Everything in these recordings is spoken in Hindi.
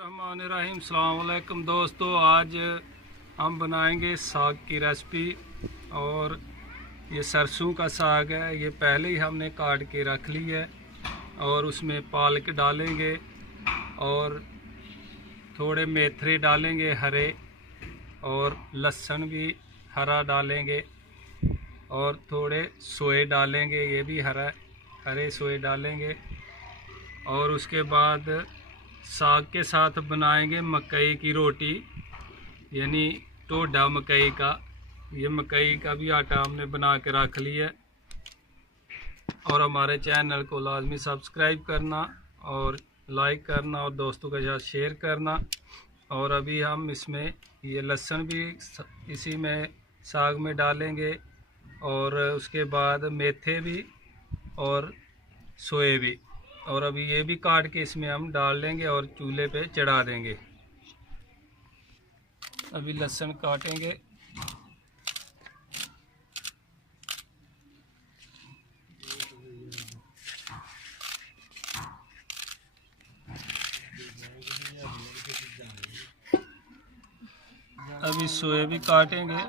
रहमानिर्रहीम। अस्सलाम वालेकुम दोस्तों, आज हम बनाएंगे साग की रेसिपी। और ये सरसों का साग है। ये पहले ही हमने काट के रख ली है और उसमें पालक डालेंगे और थोड़े मेथरे डालेंगे हरे, और लहसुन भी हरा डालेंगे और थोड़े सोए डालेंगे, ये भी हरे सोए डालेंगे। और उसके बाद साग के साथ बनाएंगे मकई की रोटी, यानी टोडा मकई का। ये मकई का भी आटा हमने बना के रख लिया है। और हमारे चैनल को लाजमी सब्सक्राइब करना और लाइक करना और दोस्तों के साथ शेयर करना। और अभी हम इसमें ये लहसुन भी इसी में साग में डालेंगे और उसके बाद मेथे भी और सोए भी। और अभी ये भी काट के इसमें हम डाल देंगे और चूल्हे पे चढ़ा देंगे। अभी लहसुन काटेंगे। अभी सोए भी काटेंगे।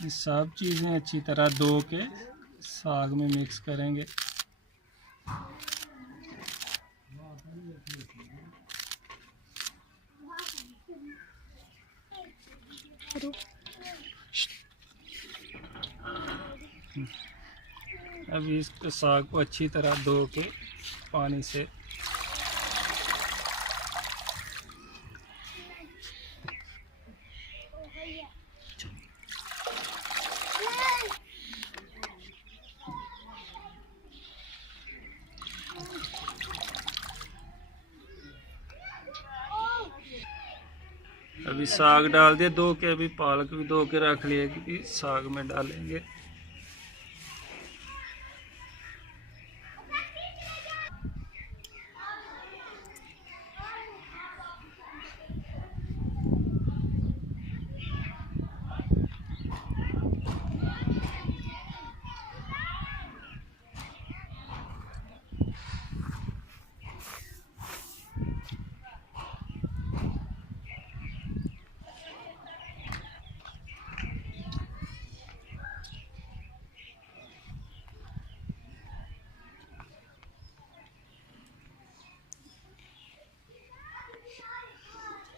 ये सब चीज़ें अच्छी तरह धो के साग में मिक्स करेंगे। अभी इस साग को अच्छी तरह धो के पानी से अभी साग डाल दिया धो के। अभी पालक भी धो के रख लिया कि साग में डालेंगे।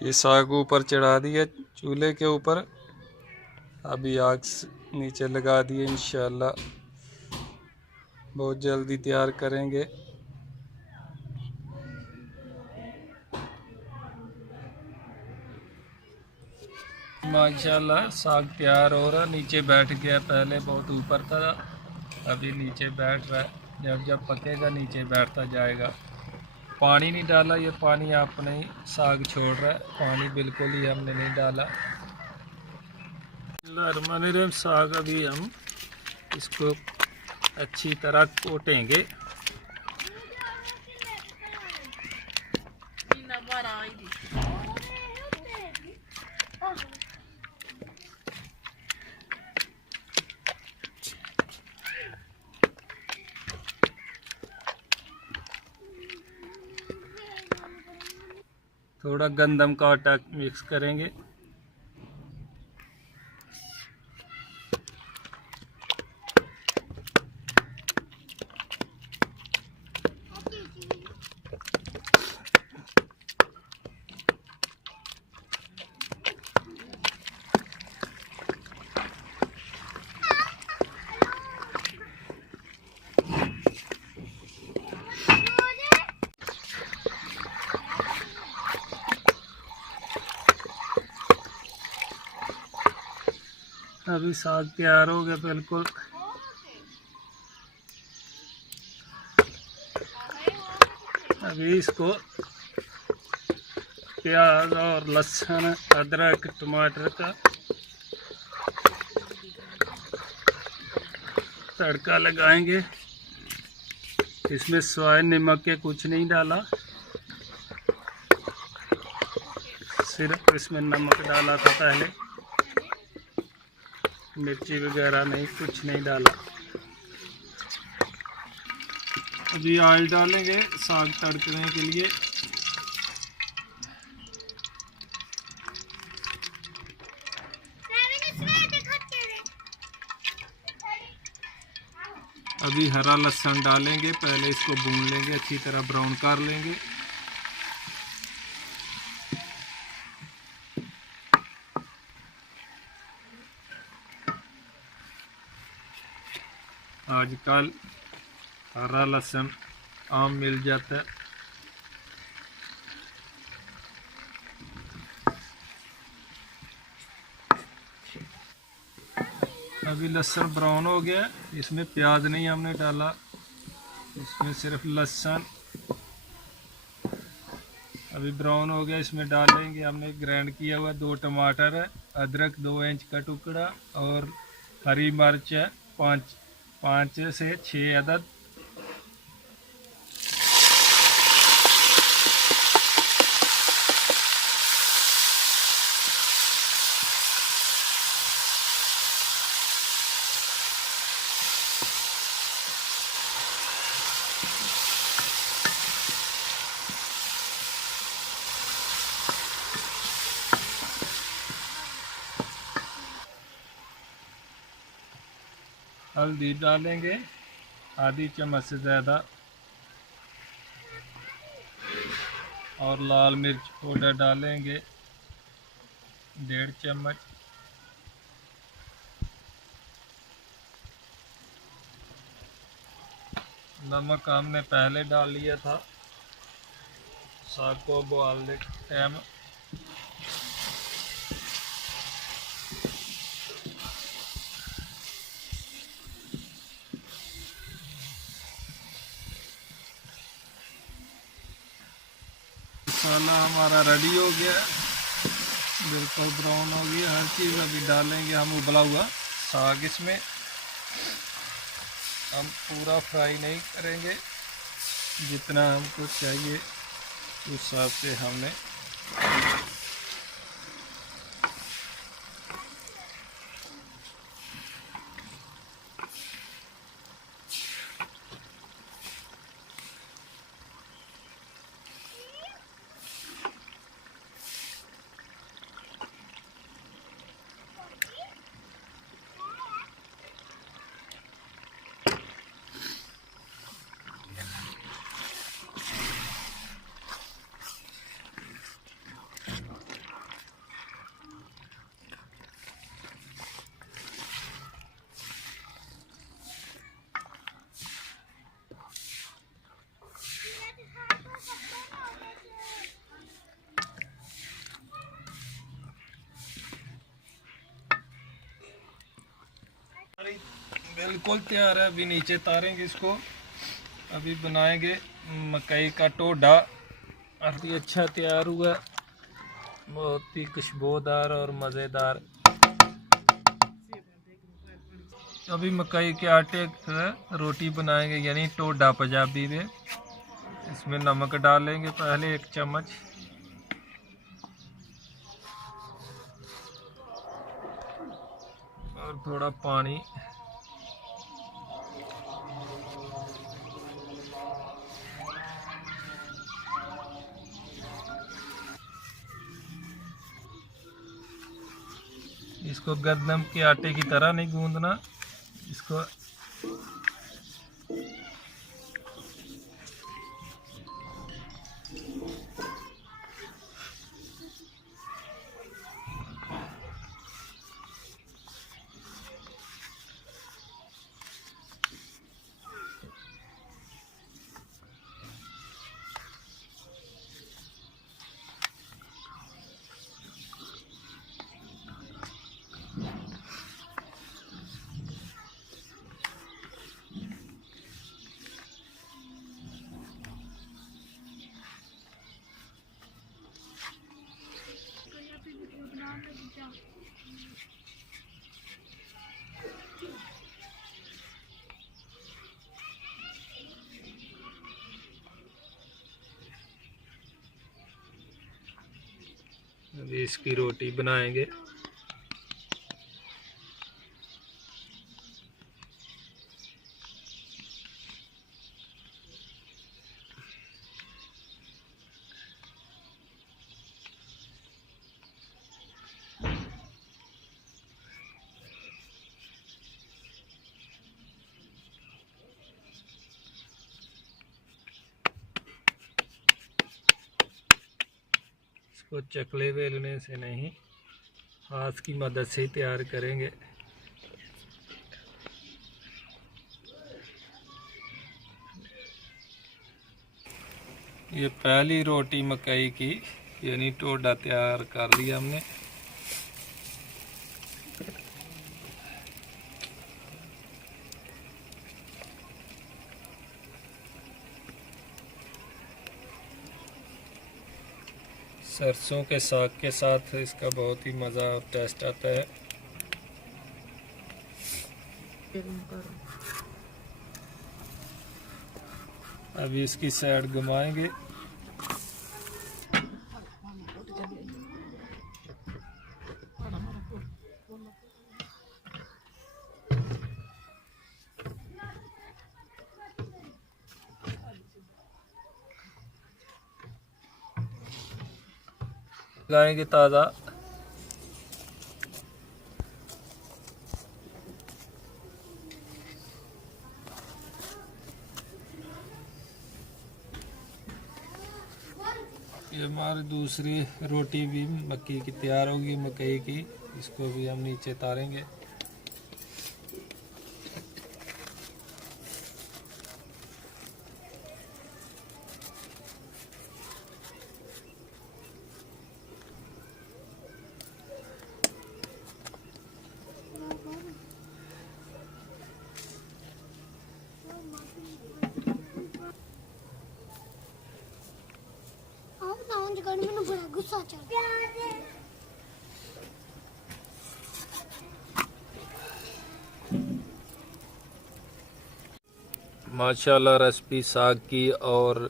ये साग ऊपर चढ़ा दिया चूल्हे के ऊपर। अभी आग नीचे लगा दिए। इंशाल्लाह बहुत जल्दी तैयार करेंगे। माशाल्लाह साग तैयार हो रहा। नीचे बैठ गया, पहले बहुत ऊपर था, अभी नीचे बैठ रहा है। जब जब पकेगा नीचे बैठता जाएगा। पानी नहीं डाला, ये पानी अपने ही साग छोड़ रहा है, पानी बिल्कुल ही हमने नहीं डाला। साग अभी हम इसको अच्छी तरह कोटेंगे। थोड़ा गंदम का आटा मिक्स करेंगे। अभी साग तैयार हो गया बिल्कुल। अभी इसको प्याज और लहसुन, अदरक, टमाटर का तड़का लगाएंगे। इसमें स्वाद नमक के कुछ नहीं डाला, सिर्फ इसमें नमक डाला था पहले। मिर्ची वगैरह नहीं, कुछ नहीं डाला। अभी ऑयल डालेंगे साग तड़कने के लिए। अभी हरा लहसुन डालेंगे, पहले इसको भून लेंगे, अच्छी तरह ब्राउन कर लेंगे। आजकल हरा लहसुन आम मिल जाता है। अभी लहसुन ब्राउन हो गया, इसमें प्याज नहीं हमने डाला, इसमें सिर्फ लहसुन। अभी ब्राउन हो गया, इसमें डालेंगे हमने ग्राइंड किया हुआ 2 टमाटर है, अदरक 2 इंच का टुकड़ा और हरी मिर्च है 5 से 6 अदद। हल्दी डालेंगे आधी चम्मच से ज़्यादा और लाल मिर्च पाउडर डालेंगे 1.5 चम्मच। नमक हमने पहले डाल लिया था साग को उबालने के टाइम। मसाला हमारा रेडी हो गया, बिल्कुल ब्राउन हो गया हर चीज़। अभी डालेंगे हम उबला हुआ साग। इसमें हम पूरा फ्राई नहीं करेंगे, जितना हमको चाहिए उस हिसाब से हमने बिल्कुल तैयार है। अभी नीचे तारेंगे इसको। अभी बनाएंगे मकई का टोडा। अभी अच्छा तैयार हुआ, बहुत ही खुशबूदार और मज़ेदार। अभी मकई के आटे का रोटी बनाएंगे, यानी टोडा पंजाबी में। इसमें नमक डालेंगे पहले 1 चम्मच और थोड़ा पानी। इसको गंदम के आटे की तरह नहीं गूंदना इसको। अभी इसकी रोटी बनाएंगे। इसको चकले बेलने से नहीं, हाथ की मदद से ही तैयार करेंगे। ये पहली रोटी मकई की यानी टोडा तैयार कर लिया हमने। सरसों के साग के साथ इसका बहुत ही मज़ा और टेस्ट आता है। अभी इसकी साइड घुमाएंगे। लगाएंगे ताज़ा। ये हमारी दूसरी रोटी भी मक्की की तैयार होगी, मकई की। इसको भी हम नीचे तारेंगे। ਮੈਨੂੰ ਬੜਾ ਗੁੱਸਾ ਚੜ੍ਹਦਾ। माशाल्लाह रेसिपी साग की और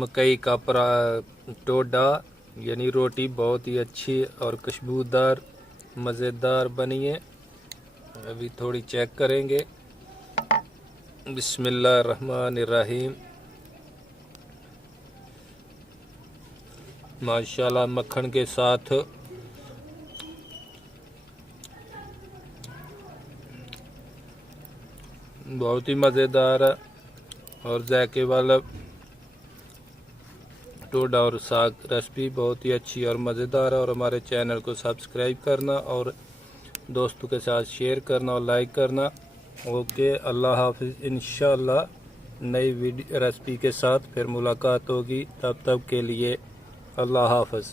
मकई का टोडा यानी रोटी बहुत ही अच्छी और खुशबूदार मज़ेदार बनी है। अभी थोड़ी चेक करेंगे। बिस्मिल्लाहिर्रहमानिर्रहीम। माशाल्लाह मक्खन के साथ बहुत ही मज़ेदार और जायके वाला टोडा और साग रेसिपी बहुत ही अच्छी और मज़ेदार है। और हमारे चैनल को सब्सक्राइब करना और दोस्तों के साथ शेयर करना और लाइक करना। ओके, अल्लाह हाफिज़। इंशाअल्लाह नई वीडियो रेसिपी के साथ फिर मुलाकात होगी। तब तक के लिए अल्लाह हाफिज़।